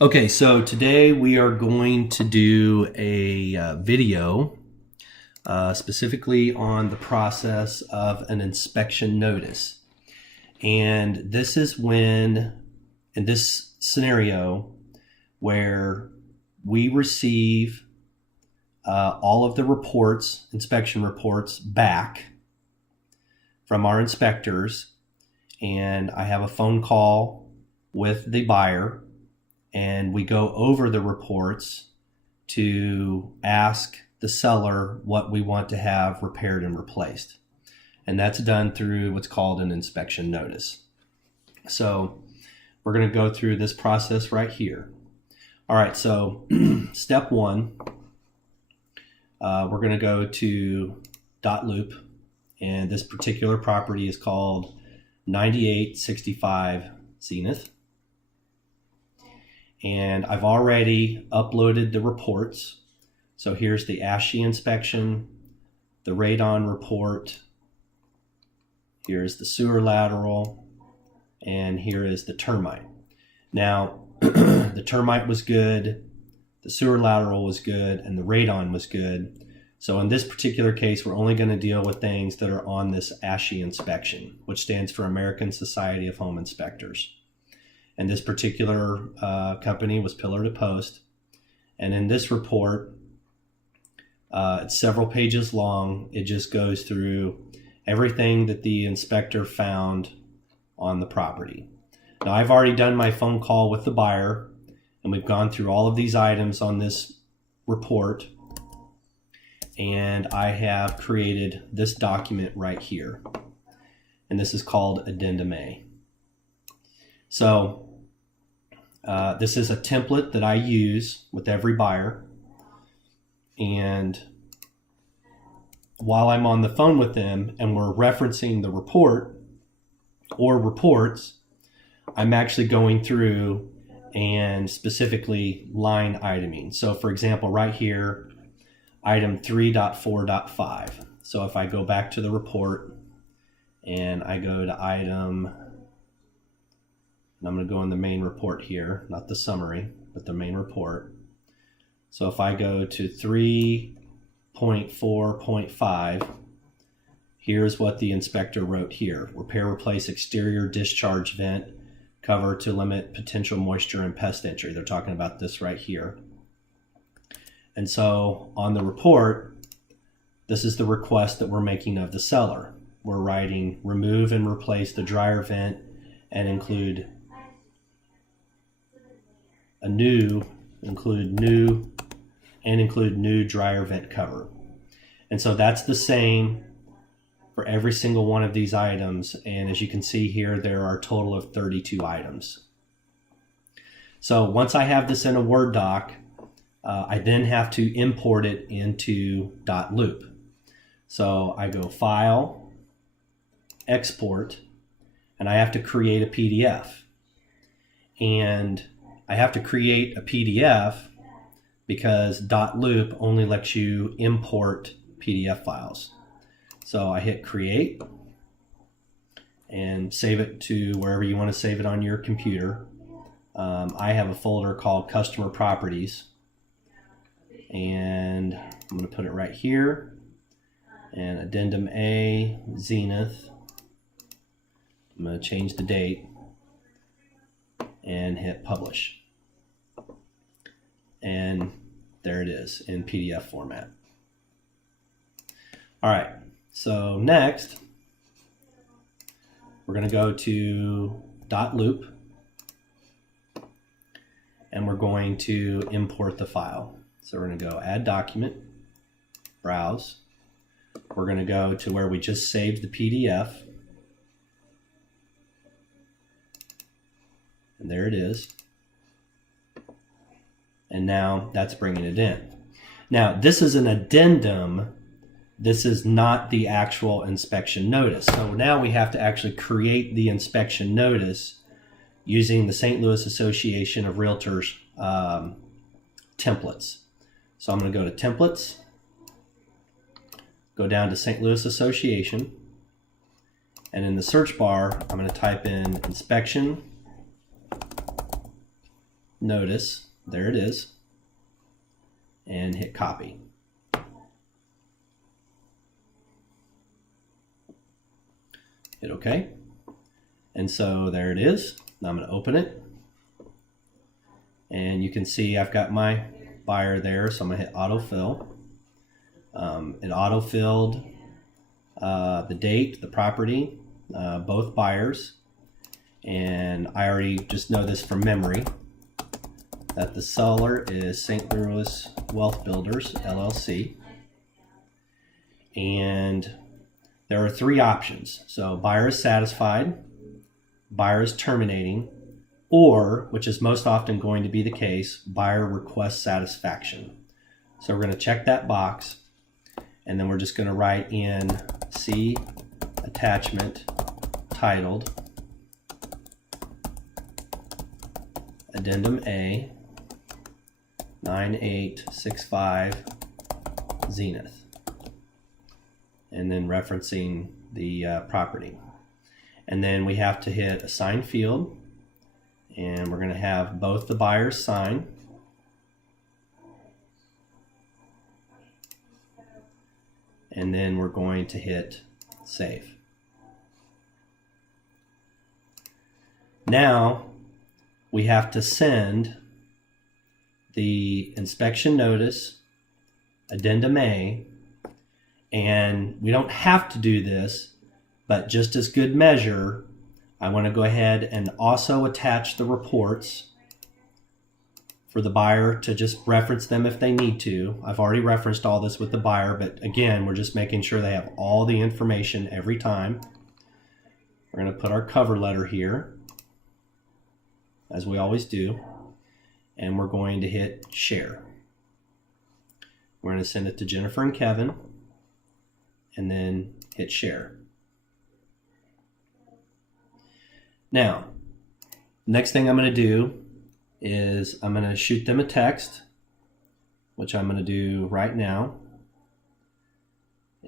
Okay, so today we are going to do a video specifically on the process of an inspection notice. And this is when, in this scenario, where we receive all of the reports, inspection reports, back from our inspectors, and I have a phone call with the buyer, and we go over the reports to ask the seller what we want to have repaired and replaced. And that's done through what's called an inspection notice. So we're going to go through this process right here. All right, so step one, we're going to go to .loop, and this particular property is called 9865 Zenith. And I've already uploaded the reports. So here's the ASHI inspection, the radon report, here's the sewer lateral, and here is the termite. Now, the termite was good, the sewer lateral was good, and the radon was good. So in this particular case, we're only going to deal with things that are on this ASHI inspection, which stands for American Society of Home Inspectors. And this particular company was Pillar to Post. And in this report, it's several pages long. It just goes through everything that the inspector found on the property. Now, I've already done my phone call with the buyer, and we've gone through all of these items on this report. And I have created this document right here. And this is called Addendum A. So this is a template that I use with every buyer. And while I'm on the phone with them and we're referencing the report or reports, I'm actually going through and specifically line iteming. So for example, right here, item 3.4.5. So if I go back to the report and I go to item, and I'm going to go in the main report here, not the summary, but the main report. So if I go to 3.4.5, here's what the inspector wrote here. Repair, replace exterior discharge vent cover to limit potential moisture and pest entry. They're talking about this right here. And so on the report, this is the request that we're making of the seller. We're writing remove and replace the dryer vent and include new dryer vent cover. And so that's the same for every single one of these items. And as you can see here, there are a total of 32 items. So once I have this in a Word doc, I then have to import it into .loop. So I go File, Export, and I have to create a PDF. And I have to create a PDF because .loop only lets you import PDF files. So I hit Create and save it to wherever you want to save it on your computer. I have a folder called Customer Properties, and I'm going to put it right here, and Addendum A, Zenith. I'm going to change the date and hit Publish. And there it is in PDF format. All right, so next we're going to go to .loop, and we're going to import the file. So we're going to go Add Document, Browse. We're going to go to where we just saved the PDF. And there it is. And now that's bringing it in. Now, this is an addendum. This is not the actual inspection notice. So now we have to actually create the inspection notice using the St. Louis Association of Realtors templates. So I'm going to go to Templates, go down to St. Louis Association, and in the search bar, I'm going to type in inspection notice. There it is. And hit copy. Hit OK. And so there it is. Now I'm going to open it. And you can see I've got my buyer there. So I'm going to hit autofill. It autofilled the date, the property, both buyers. And I already just know this from memory that the seller is St. Louis Wealth Builders, LLC. And there are three options. So buyer is satisfied, buyer is terminating, or, which is most often going to be the case, buyer requests satisfaction. So we're going to check that box, and then we're just going to write in C attachment titled Addendum A 9865 Zenith, and then referencing the property. And then we have to hit assign field, and we're going to have both the buyers sign. And then we're going to hit save. Now we have to send the inspection notice, Addendum A, and we don't have to do this, but just as good measure, I want to go ahead and also attach the reports for the buyer to just reference them if they need to. I've already referenced all this with the buyer, but again, we're just making sure they have all the information every time. We're going to put our cover letter here, as we always do, and we're going to hit share. We're going to send it to Jennifer and Kevin, and then hit share. Now, next thing I'm going to do is I'm going to shoot them a text, which I'm going to do right now.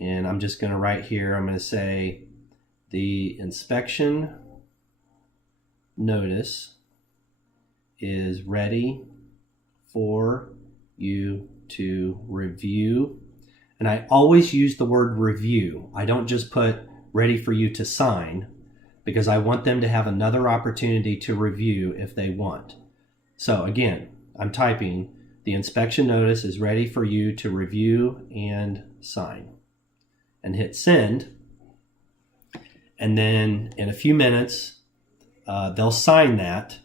And I'm just going to write here, I'm going to say the inspection notice is ready for you to review. And I always use the word review. I don't just put ready for you to sign, because I want them to have another opportunity to review if they want. So again, I'm typing the inspection notice is ready for you to review and sign, and hit send. And then in a few minutes, they'll sign that.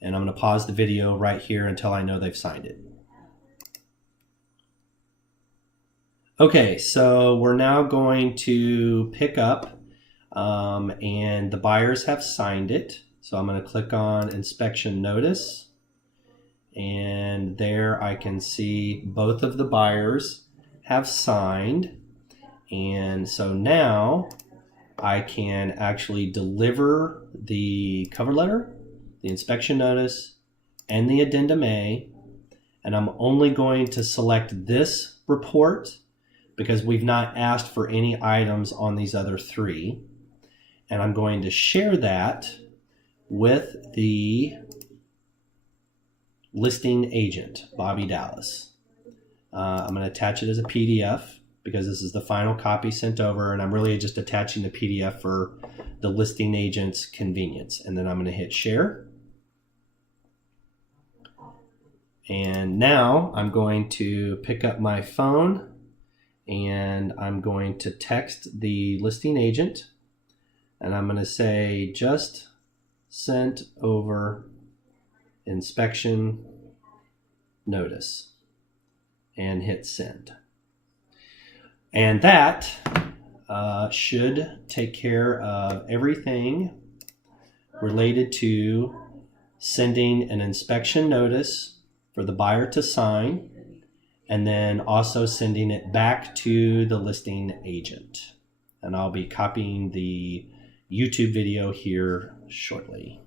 And I'm going to pause the video right here until I know they've signed it. Okay, so we're now going to pick up, and the buyers have signed it. So I'm going to click on inspection notice, and there I can see both of the buyers have signed. And so now I can actually deliver the cover letter, the inspection notice, and the Addendum A, and I'm only going to select this report because we've not asked for any items on these other three. And I'm going to share that with the listing agent, Bobby Dallas. I'm going to attach it as a PDF because this is the final copy sent over, and I'm really just attaching the PDF for the listing agent's convenience. And then I'm going to hit share. And now I'm going to pick up my phone, and I'm going to text the listing agent, and I'm going to say just sent over inspection notice, and hit send. And that should take care of everything related to sending an inspection notice for the buyer to sign, and then also sending it back to the listing agent. And I'll be copying the YouTube video here shortly.